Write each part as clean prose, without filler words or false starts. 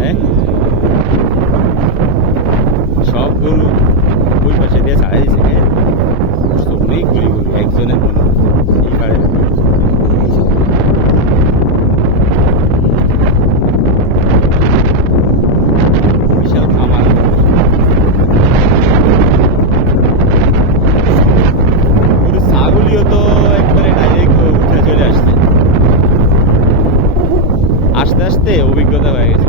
হ্যাঁ সব গরু ওই পাশে দিয়ে ছাড়াই দিয়েছে। হ্যাঁ অনেকগুলি গরু একজনের মনে এই পাড়ে বিশাল খামার। গরু ছাগলিও তো একবারে ডাইরেক্ট উঠে চলে আসছে, আস্তে আস্তে অভিজ্ঞতা হয়ে গেছে।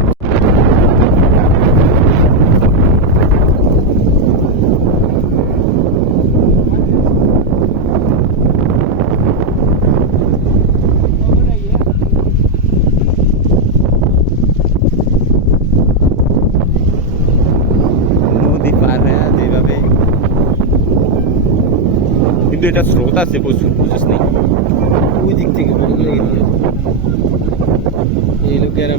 নদী পার হয়ে যেভাবে, কিন্তু এটা স্রোত আছে প্রচুর, বুঝছিস নি? ওই দিক থেকে মনে করে গেছে এই লোকের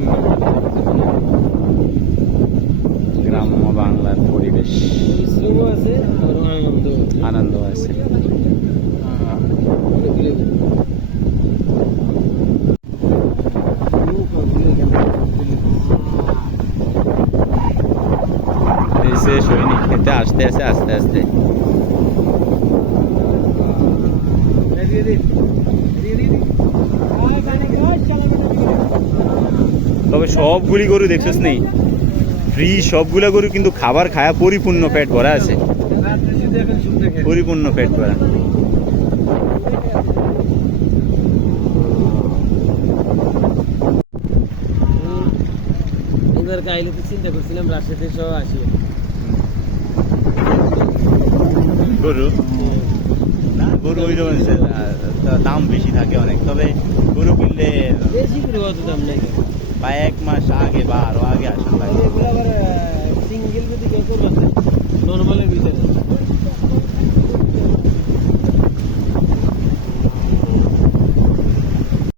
গ্রাম্য বাংলার পরিবেশ, পরিশ্রমও আছে আর আনন্দ আছে। এসে সৈনিক খেতে আসতে আসে আস্তে আস্তে। তবে সবগুলি গরু দেখছিস নি ফ্রি, সবগুলা গরু কিন্তু খাবার খায়া পরিপূর্ণ পেট ভরা আছে, পরিপূর্ণ পেট ভরা। এবার গাইলে তো চিন্তা করছিলাম রাজশাহী সহ আসি গরু না, গরু ওই রকম দাম বেশি থাকে অনেক, তবে গরু কিনলে বেশি করে অত দাম নেই বা 1 মাস আগে বা আরো আগে আসা লাগে। এগুলো আবার